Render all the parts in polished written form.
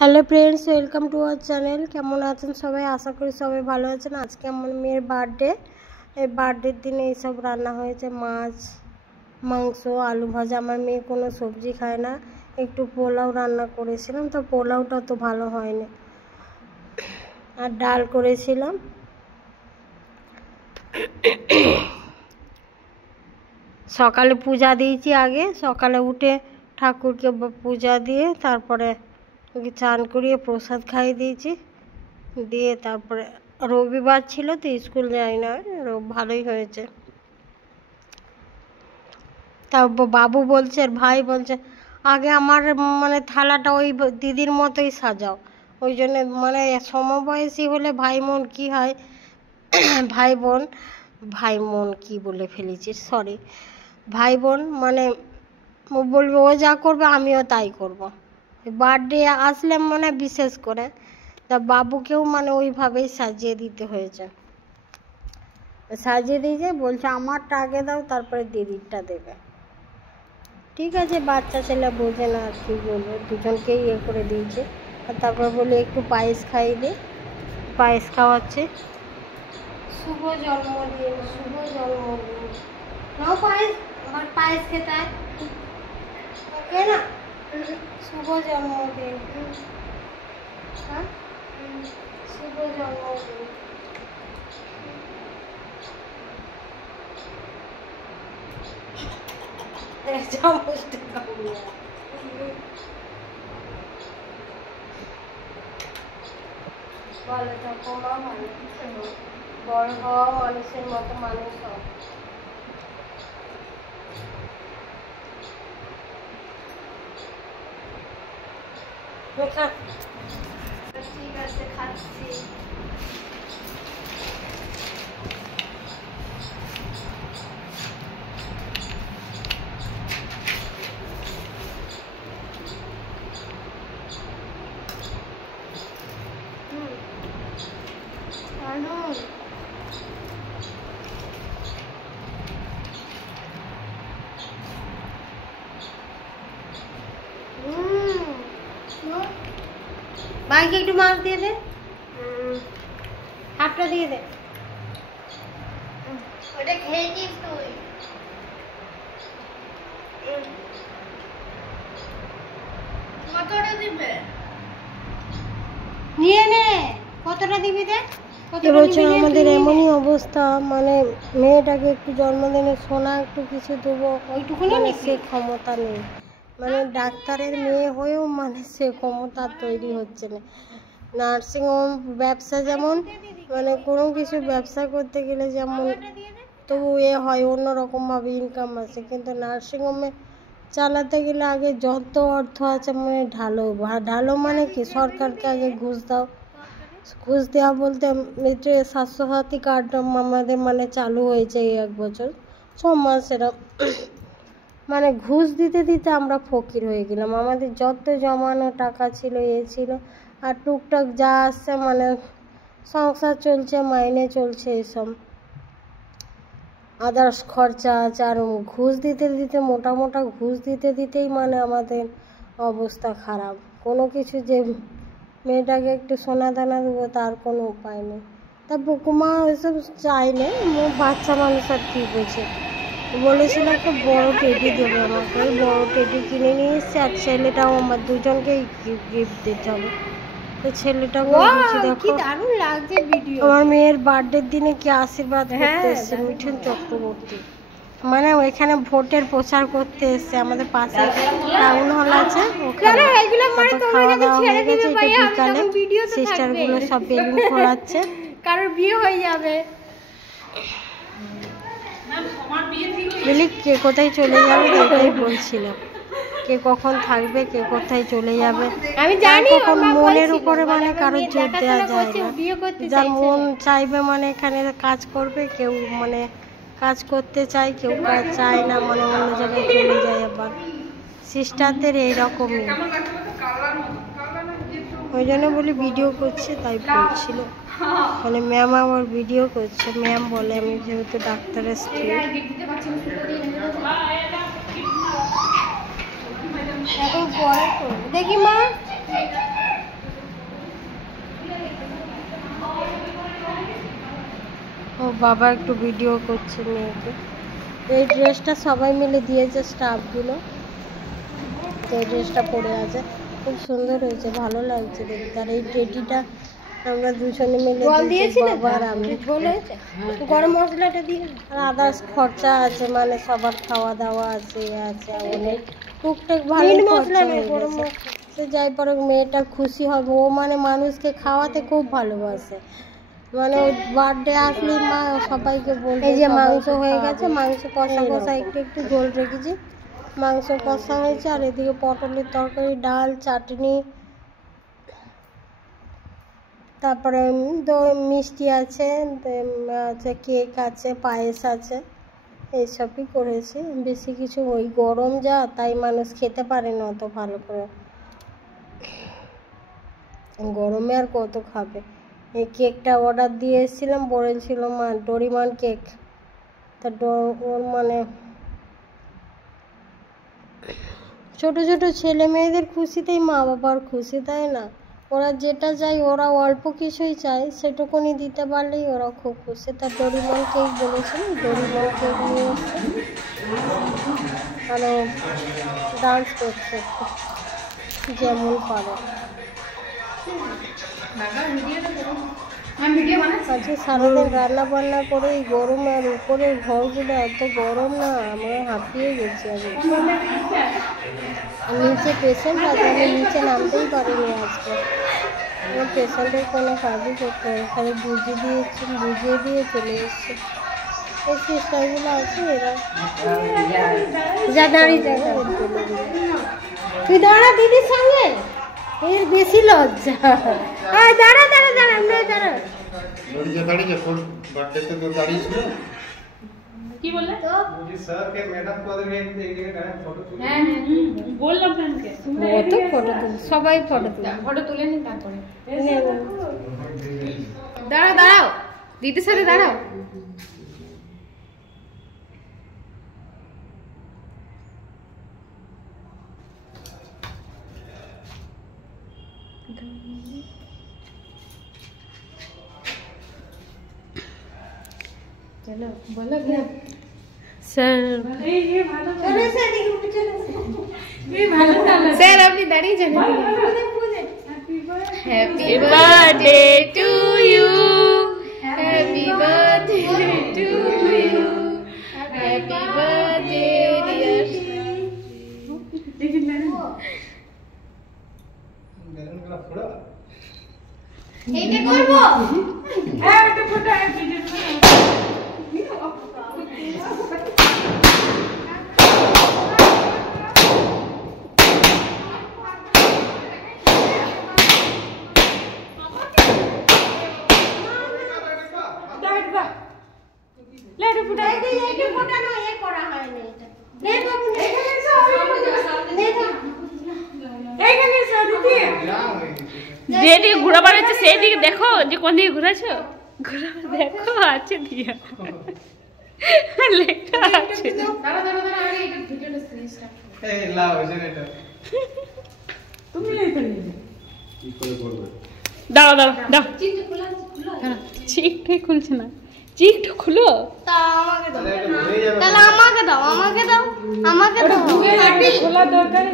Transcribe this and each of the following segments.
Hello friends, welcome to our channel. কেমন আছেন সবাই? আশা করি সবাই ভালো আছেন। আজকে আমার মেয়ের বার্থডে। এই বার্থডের দিনে এইসব রান্না হয়েছে, মাছ, মাংস, আলু ভাজা। আমার মেয়ে কোনো সবজি খায় না। একটু পোলাও রান্না করেছিলাম, তো পোলাওটা তো ভালো হয়নি। আর ডাল করেছিলাম। সকালে পূজা দিয়েছি। আগে সকালে উঠে ঠাকুরকে পূজা দিয়ে তারপরে চান করিয়ে প্রসাদ খাইয়ে দিয়েছি। দিয়ে তারপরে রবিবার ছিল তো স্কুল যাই না, ভালোই হয়েছে। তারপর বাবু বলছে, ভাই বলছে আগে আমার থালাটা ওই দিদির মতোই সাজাও। ওই জন্য সমবয়সী হলে ভাই বোন কী হয়, ভাই বোন কী বলে ফেলেছি, সরি, ভাই বোন ও বলবে ও যা করবে আমিও তাই করব। বার্থডে আসলে বিশেষ করে তা বাবুকেও ওইভাবেই সাজিয়ে দিতে হয়েছে। সাজিয়ে দিয়েছে, বলছে আমারটা আগে দাও তারপরে দিদিরটা দেবে। ঠিক আছে, বাচ্চা ছেলে বোঝে না, আর কি বলবো, দুজনকেই করে দিয়েছে। আর তারপর বলে একটু পায়েস খাইয়ে দে, পায়েস খাওয়াচ্ছে। শুভ জন্মদিন, শুভ জন্মদিন। নাও পায়েস, আমার পায়েস খেতে ওকে না। শুভ জন্মদিন, হ্যাঁ, শুভ জন্মদিন। ভালো থাকো মা, ভালো থাকো, বড় হওয়া, মানুষের মতো মানুষ হও। ঠিক আছে, খাচ্ছি। ভাইকে একটু মাছ দিয়ে দে, হাফটা দিয়ে দে। ওটা খেয়েছিস তুই? কতটা দিবে? নিয়ে নে, কতটা দিবি দে। এবছর আমাদের এমনই অবস্থা, মেয়েটাকে একটু জন্মদিনে সোনা একটু কিছু দেবো, ওইটুকুনি সে ক্ষমতা নেই। ডাক্তারের মেয়ে হয়েও সে ক্ষমতা তৈরি হচ্ছে না। নার্সিংহোম ব্যবসা যেমন কোনো কিছু ব্যবসা করতে গেলে যেমন তবু হয়, অন্যরকমভাবে ইনকাম আছে, কিন্তু নার্সিংহোমে চালাতে গেলে আগে যত অর্থ আছে ঢালো কি, সরকারকে আগে ঘুষ দাও। ঘুষ দেওয়া বলতে স্বাস্থ্যসাথী কার্ড আমাদের চালু হয়েছে এই 1 বছর 6 মাস, এরা ঘুষ দিতে দিতে আমরা ফকির হয়ে গেলাম। আমাদের যত জমানো টাকা ছিল ছিল, আর টুকটাক যা আসছে সংসার চলছে, মাইনে চলছে, এসব আদার্স খরচা আছে। আর ঘুষ দিতে দিতে মোটা ঘুষ দিতে দিতেই আমাদের অবস্থা খারাপ। কোনো কিছু যে মেয়েটাকে একটু সোনা দানা দেবো তার কোনো উপায় নেই। তা বুকুমা ওইসব চাইলে, বাচ্চা মানুষ আর কী বোঝে। বলেছিল একটা বড় টেডি দেবে আমাকে, বড় টেডি কিনে নিয়ে এসছে। আর ছেলেটাও আমার, দুজনকেই গিফট দিতে হবে। তো ছেলেটাও বলছি, দেখো দারুণ লাগছে ভিডিও। আমার মেয়ের বার্থডের দিনে কি আশীর্বাদ করতে এসছে মিঠুন চক্রবর্তী, ওইখানে ভোটের প্রচার করতে এসছে। আমাদের পাশে টাউন হল আছে, ওখানে খাওয়া দাওয়া হয়ে গেছে। বিকালে সিস্টার গুলো সব বেলুন ফোলাচ্ছে, কারোর বিয়ে হয়ে যাবে। কে কোথায় চলে যাবে এটাই বলছিলাম, কে কখন থাকবে, কে কোথায় চলে যাবে আমি জানি। কখন মনের উপরে কারোর জোর দেওয়া যায় না। যার মন চাইবে এখানে কাজ করবে, কেউ কাজ করতে চায়, কেউ কাজ চায় না, অন্য জায়গায় চলে যায়। আবার সিস্টারদের এইরকমই, ওই জন্য বলি ভিডিও করছে তাই বলছিল। ম্যাম আমার ভিডিও করছে, ম্যাম বলে, আমি যেহেতু ডাক্তারের স্ত্রী। দেখি মা, ও বাবা একটু ভিডিও করছে মেয়েকে। এই ড্রেসটা সবাই মিলে দিয়েছে স্টাফগুলো, তো এই ড্রেসটা পরে আছে, খুব সুন্দর হয়েছে, ভালো লাগছে দেখতে। আর এই টেডিটা আমরা দুজনে মিলে দিয়েছি, বাবা আর আমি। গরম মশলাটা দিয়ে আর আদার্স খরচা আছে, মানে সবার খাওয়া দাওয়া আছে, আছে অনেক টুকটাক ভালো মশলা নেই, গরম সে যাই পরে মেয়েটা খুশি হবে। ও মানে মানুষকে খাওয়াতে খুব ভালোবাসে, মানে ওই বার্থডে আসলেই মা সবাইকে বলবে। এই যে মাংস হয়ে গেছে, মাংস কষা কষা একটু একটু ঝোল রেখেছি, মাংস কষা হয়েছে। আর এদিকে পটলের তরকারি, ডাল, চাটনি, তারপরে মিষ্টি আছে, কেক আছে, পায়েস আছে, এইসবই করেছি। বেশি কিছু, ওই গরম যা, তাই মানুষ খেতে পারে না অত ভালো করে, গরমে আর কত খাবে। এই কেকটা অর্ডার দিয়ে এসেছিলাম, বলেছিল মা ডোরিমন কেক, তা ওর মানে ছোট ছোট ছেলে মেয়েদের খুশিতেই মা বাবার খুশি, তাই না? ওরা যেটা চায়, ওরা অল্প কিছুই চায়, সেটুকুনি দিতে পারলেই ওরা খুব খুশি। তা ডোরিমন কেক বলেছিল, ডোরিমন কেক নিয়ে এসছে, মানে ডান্স করছে যেমন পারে। আজকে সারাদিন রান্না বান্না করে এই গরমে, আর উপরের ঘরগুলো এত গরম না, আমরা হাঁপিয়ে গেছি। আজকে নিচে পেশেন্ট আছে, আমি নিচে নামতেই পারিনি আজকে। আমার পেশেন্টের কোনো কাজই করতে হবে, খালি বুঝিয়ে দিয়ে চলে এসছে। এই সিস্টারগুলো আছে, এরা যা দাঁড়িয়ে যাবে, তুই দাঁড়া দিদির সঙ্গে, এর বেশি লজ্জা। দাঁড়া দাঁড়া দাঁড়া, না দাঁড়া, কি বললে? স্যার কে ম্যাডাম को अगर एक जगह फोटो तुले। হ্যাঁ বললাম ফ্রেন্ডকে কত ফটো তুলে, সবাই ফটো তুলে নি। তারপরে দাঁড়াও দাঁড়াও, দিদির সাথে দাঁড়াও। চলো বলো না স্যার, স্যার আপনি দাঁড়িয়ে যান। Happy birthday to you, happy birthday to you, happy birthday dear. এইটা করব, হ্যাঁ এটা ফটো আছে। যেদিকে ঘোরাবার হচ্ছে সেদিকে দেখো, যে কোন দিকে ঘুরেছো, ঘোরা দেখো, আছে দিয়া লেখা আছে। দাও দাও দাও, চিকটাই খুলছে না, চিকটা খুলো। তাহলে আমাকে দাও, আমাকে দাও, আমাকে দাও, খোলা দরকার।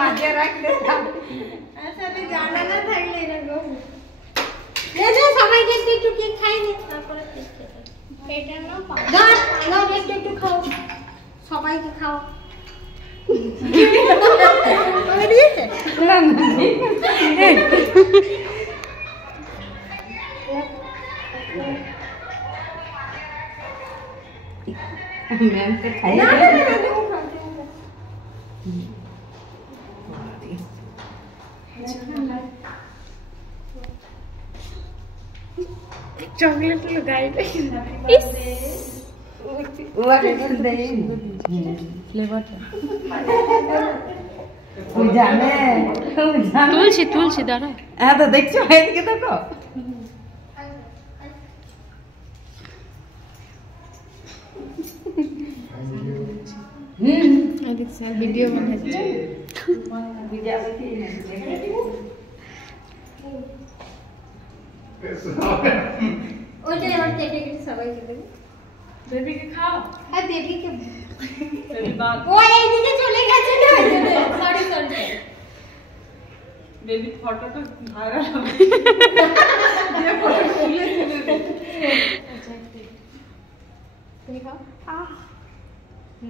মাঝে রাখলে জানা না থাকলে এরকম সবাইকে একটু একটু কেক খাই নি, তারপরে একটু একটু খাও, সবাইকে খাও। चॉकलेट लगाई तुलसी तुलसी दादा तो देखो এদিকে দেখো ভিডিও বানাচ্ছে ওইটাই আমার কেটে কেটে সবাইকে দেবো। বেবিকে খাও হ্যাঁ বেবিকে বেবি বাদ ও এইদিকে চলে গেছে না সরি সরি বেবি ফটোটা ভাইরাল হবে যে ফটো তুলে তুলে দে তুমি খাও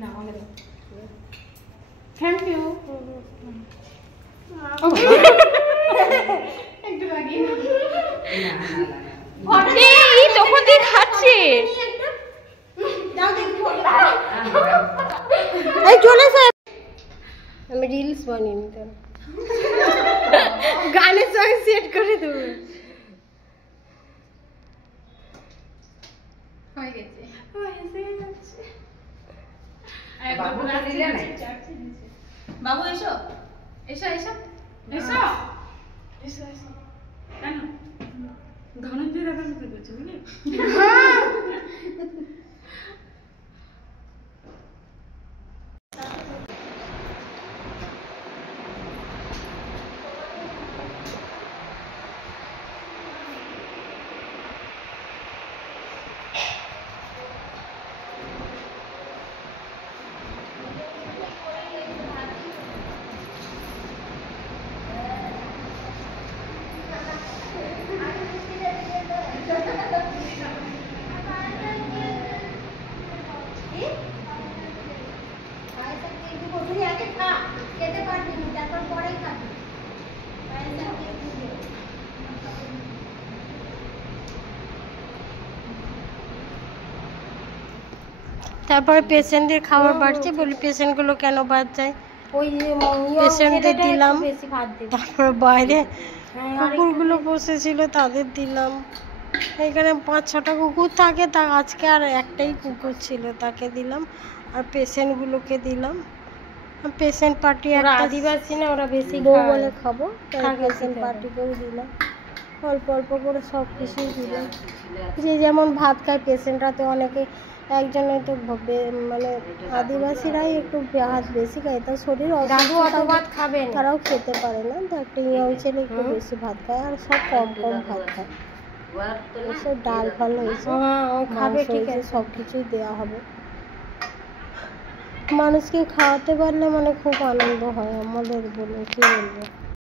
না আমাকে দাও থ্যাংক ইউ একটু লাগিয়ে এই তখন দিয়ে খাচ্ছে দাও দেখি এই চলে এসো আমি রিলস বানিয়ে নিতাম গানের সঙ্গে সেট করে দেবো হয়ে গেছে বাবু এসো এসো এসো এসো এসো এসো কেন ধনঞ্জয় দাদা কি করছো বুঝলি তারপরে পেশেন্টদের খাবার বাড়ছে বলি পেশেন্টগুলো কেন বাদ যায় ওই পেশেন্টদের দিলাম তারপর বাইরে কুকুরগুলো বসেছিল তাদের দিলাম এখানে 5-6টা কুকুর থাকে তা আজকে আর একটাই কুকুর ছিল তাকে দিলাম আর পেশেন্টগুলোকে দিলাম পেশেন্ট পার্টি একটা আদিবাসী না ওরা বেশি বলে খাবো পেশেন্ট পার্টিকেও দিলাম অল্প অল্প করে সব কিছুই দিলাম যে যেমন ভাত খায় পেশেন্টরা তো অনেকে একজনে তো মানে আদিবাসীরাই একটু ভাত বেশি খায় তার শরীর ভাত খাবে তারাও খেতে পারে না তো একটা ইয়ং ছেলে একটু বেশি ভাত খায় আর সব কম কম ভাত খায় সব ডাল ফাল হয়েছে খাবে ঠিক আছে সব কিছুই দেওয়া হবে মানুষকে খাওয়াতে পারলে মানে খুব আনন্দ হয় আমাদের বলে কি বলবো